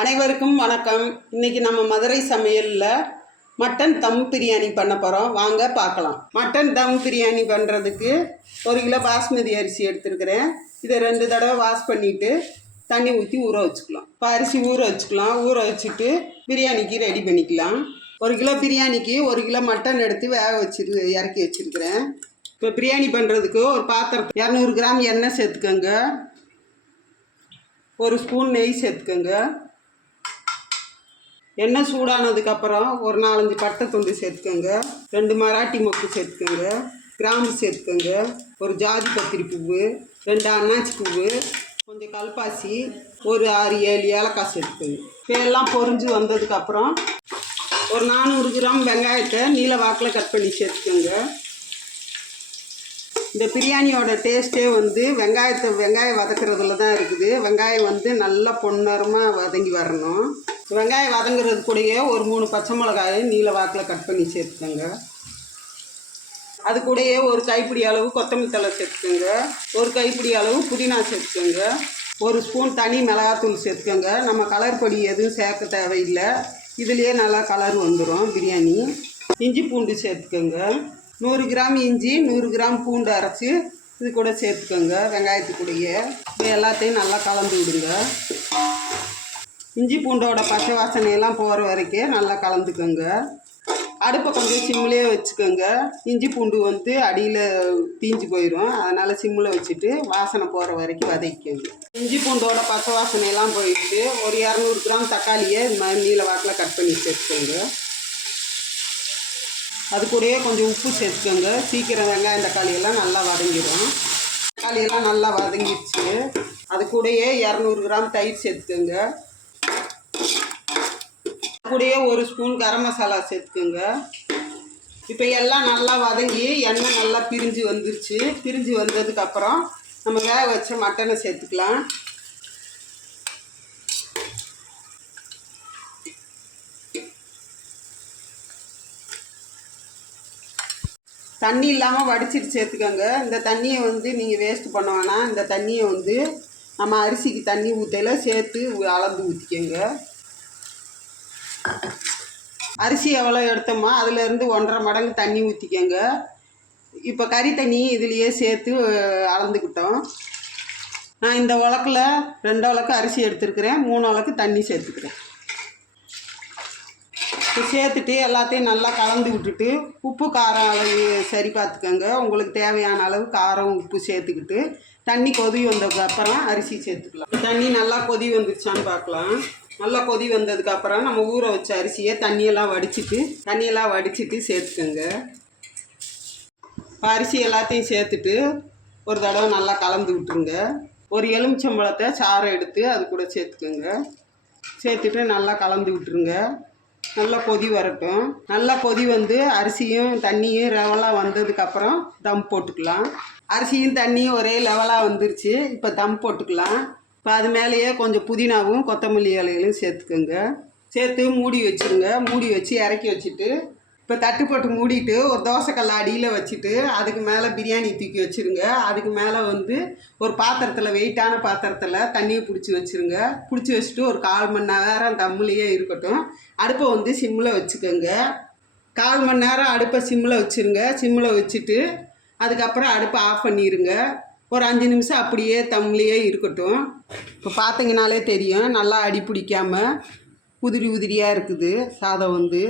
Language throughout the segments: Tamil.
அனைவருக்கும் வணக்கம். இன்னைக்கு நம்ம மதுரை சமையலில் மட்டன் தம் பிரியாணி பண்ண போகிறோம் வாங்க பார்க்கலாம். மட்டன் தம் பிரியாணி பண்ணுறதுக்கு ஒரு கிலோ பாஸ்மதி அரிசி எடுத்துருக்கிறேன். இதை ரெண்டு தடவை வாஷ் பண்ணிவிட்டு தண்ணி ஊற்றி ஊற வச்சுக்கலாம். இப்போ அரிசி ஊற வச்சுக்கலாம். ஊற வச்சுட்டு பிரியாணிக்கு ரெடி பண்ணிக்கலாம். ஒரு கிலோ பிரியாணிக்கு ஒரு கிலோ மட்டன் எடுத்து வேக வச்சிரு இறக்கி வச்சுருக்கிறேன். இப்போ பிரியாணி பண்ணுறதுக்கு ஒரு பாத்திரம் இரநூறு கிராம் எண்ணெய் சேர்த்துக்கோங்க. ஒரு ஸ்பூன் நெய் சேர்த்துக்கோங்க. எண்ணெய் சூடானதுக்கப்புறம் ஒரு நாலஞ்சு பட்டை துண்டு சேர்த்துக்கோங்க. ரெண்டு மராட்டி மொக்கு சேர்த்துக்கோங்க. கிராம்பு சேர்த்துக்கோங்க. ஒரு ஜாதி பத்திரி பூவு ரெண்டு அன்னாச்சி பூவு கொஞ்சம் கல்பாசி ஒரு ஆறு ஏழு ஏலக்காய் சேர்த்துக்கோங்க. இப்போ எல்லாம் பொரிஞ்சு வந்ததுக்கப்புறம் ஒரு நானூறு கிராம் வெங்காயத்தை நீல வாக்கில் கட் பண்ணி சேர்த்துக்கோங்க. இந்த பிரியாணியோட டேஸ்ட்டே வந்து வெங்காயத்தை வெங்காயம் வதக்குறதுல தான் இருக்குது. வெங்காயம் வந்து நல்லா பொன்னரமாக வதங்கி வரணும். வெங்காயம் வதங்குறது கூடயே ஒரு மூணு பச்சை மிளகாயை நீல வாக்கில் கட் பண்ணி சேர்த்துக்கோங்க. அது கூடயே ஒரு கைப்பிடி அளவு கொத்தமல்லி தழை சேர்த்துக்கோங்க. ஒரு கைப்பிடி அளவு புதினா சேர்த்துக்கோங்க. ஒரு ஸ்பூன் தனி மிளகாத்தூள் சேர்த்துக்கோங்க. நம்ம கலர் பொடி எதுவும் சேர்க்க தேவையில்லை. இதுலேயே நல்லா கலர் வந்துடும் பிரியாணி. இஞ்சி பூண்டு சேர்த்துக்கோங்க. நூறு கிராம் இஞ்சி நூறு கிராம் பூண்டு அரைச்சி இது கூட சேர்த்துக்கோங்க வெங்காயத்து கூடயே. எல்லாத்தையும் நல்லா கலந்து விடுங்க. இஞ்சி பூண்டோட பச்சை வாசனையெல்லாம் போகிற வரைக்கும் நல்லா கலந்துக்கோங்க. அடுப்பை கொஞ்சம் சிம்மிலே வச்சுக்கோங்க. இஞ்சி பூண்டு வந்து அடியில் தீஞ்சு போயிடும் அதனால் சிம்மில் வச்சுட்டு வாசனை போகிற வரைக்கும் வதக்கிக்கோங்க. இஞ்சி பூண்டோட பச்சை வாசனையெல்லாம் போயிடுச்சு. ஒரு இரநூறு கிராம் தக்காளியை இந்த மாதிரி நீல வாக்கில் கட் பண்ணி சேர்த்துக்கோங்க. அது கூடயே கொஞ்சம் உப்பு சேர்த்துக்கோங்க. சீக்கிரம் வெங்காயம் தக்காளியெல்லாம் நல்லா வதங்கிடும் தக்காளியெல்லாம் நல்லா வதங்கிடுச்சு. அது கூடயே இரநூறு கிராம் தயிர் சேர்த்துக்கோங்க. கூடயே ஒரு ஸ்பூன் கரம் மசாலா சேர்த்துக்குங்க. இப்போ எல்லாம் நல்லா வதங்கி எண்ணெய் நல்லா பிரிஞ்சு வந்துருச்சு. பிரிஞ்சு வந்ததுக்கப்புறம் நம்ம வேக வச்ச மட்டனை சேர்த்துக்கலாம். தண்ணி இல்லாமல் வடிச்சிட்டு சேர்த்துக்கோங்க. இந்த தண்ணியை வந்து நீங்கள் வேஸ்ட் பண்ண வேணாம். இந்த தண்ணியை வந்து நம்ம அரிசிக்கு தண்ணி ஊற்றையில் சேர்த்து அளந்து ஊற்றிக்கோங்க அரிசி எவ்வளோ எடுத்தோமோ அதுலேருந்து ஒன்றரை மடங்கு தண்ணி ஊற்றிக்கோங்க. இப்போ கறி தண்ணி இதுலேயே சேர்த்து அளந்துக்கிட்டோம். நான் இந்த உலக்கில் ரெண்டு உலக்கு அரிசி எடுத்துருக்கிறேன் மூணு உலக்கு தண்ணி சேர்த்துக்கிறேன். சேர்த்துட்டு எல்லாத்தையும் நல்லா கலந்து விட்டுட்டு உப்பு காரம் அளவு சரி பார்த்துக்கோங்க. உங்களுக்கு தேவையான அளவு காரம் உப்பு சேர்த்துக்கிட்டு தண்ணி கொதி வந்ததுக்கப்புறம் அரிசி சேர்த்துக்கலாம். தண்ணி நல்லா கொதி வந்துருச்சான்னு பார்க்கலாம். நல்லா கொதி வந்ததுக்கு அப்புறம் நம்ம ஊற வச்ச அரிசியை தண்ணியெல்லாம் வடிச்சிட்டு தண்ணியெல்லாம் வடிச்சிட்டு சேர்த்துக்கோங்க. இப்போ அரிசி எல்லாத்தையும் சேர்த்துட்டு ஒரு தடவை நல்லா கலந்து விட்டுருங்க. ஒரு எலுமிச்சம்பழத்தை சாறை எடுத்து அது கூட சேர்த்துக்கோங்க. சேர்த்துட்டு நல்லா கலந்து விட்டுருங்க. நல்லா கொதி வரட்டும். நல்லா கொதி வந்து அரிசியும் தண்ணியும் லெவலாக வந்ததுக்கப்புறம் தம் போட்டுக்கலாம். அரிசியும் தண்ணியும் ஒரே லெவலாக வந்துருச்சு. இப்போ தம் போட்டுக்கலாம். இப்போ அது மேலேயே கொஞ்சம் புதினாவும் கொத்தமல்லி இலைகளும் சேர்த்துக்கோங்க. சேர்த்து மூடி வச்சுருங்க. மூடி வச்சு இறக்கி வச்சுட்டு இப்போ தட்டு போட்டு மூடிட்டு ஒரு தோசைக்கல்ல அடியில் வச்சுட்டு அதுக்கு மேலே பிரியாணி தூக்கி வச்சுருங்க. அதுக்கு மேலே வந்து ஒரு பாத்திரத்தில் வெயிட்டான பாத்திரத்தில் தண்ணியை பிடிச்சி வச்சுருங்க. பிடிச்சி வச்சுட்டு ஒரு கால் மணி நேரம் தம்முலேயே இருக்கட்டும். அடுப்பை வந்து சிம்மில் வச்சுக்கோங்க. கால் மணி நேரம் அடுப்பை சிம்மில் வச்சுருங்க. சிம்மில் வச்சுட்டு அதுக்கப்புறம் அடுப்பை ஆஃப் பண்ணிடுங்க ஒரு அஞ்சு நிமிஷம் அப்படியே தம்லேயே இருக்கட்டும். இப்போ பார்த்தீங்கனாலே தெரியும் நல்லா அடி பிடிக்காமல் உதிரி உதிரியாக இருக்குது சாதம் வந்து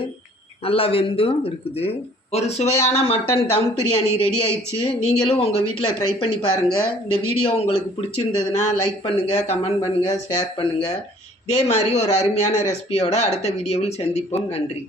நல்லா வெந்தும் இருக்குது. ஒரு சுவையான மட்டன் தம் பிரியாணி ரெடி ஆயிடுச்சு. நீங்களும் உங்கள் வீட்டில் ட்ரை பண்ணி பாருங்கள் இந்த வீடியோ உங்களுக்கு பிடிச்சிருந்ததுன்னா லைக் பண்ணுங்கள் கமெண்ட் பண்ணுங்கள் ஷேர் பண்ணுங்கள் இதே மாதிரி ஒரு அருமையான ரெசிபியோட அடுத்த வீடியோவில் சந்திப்போம். நன்றி.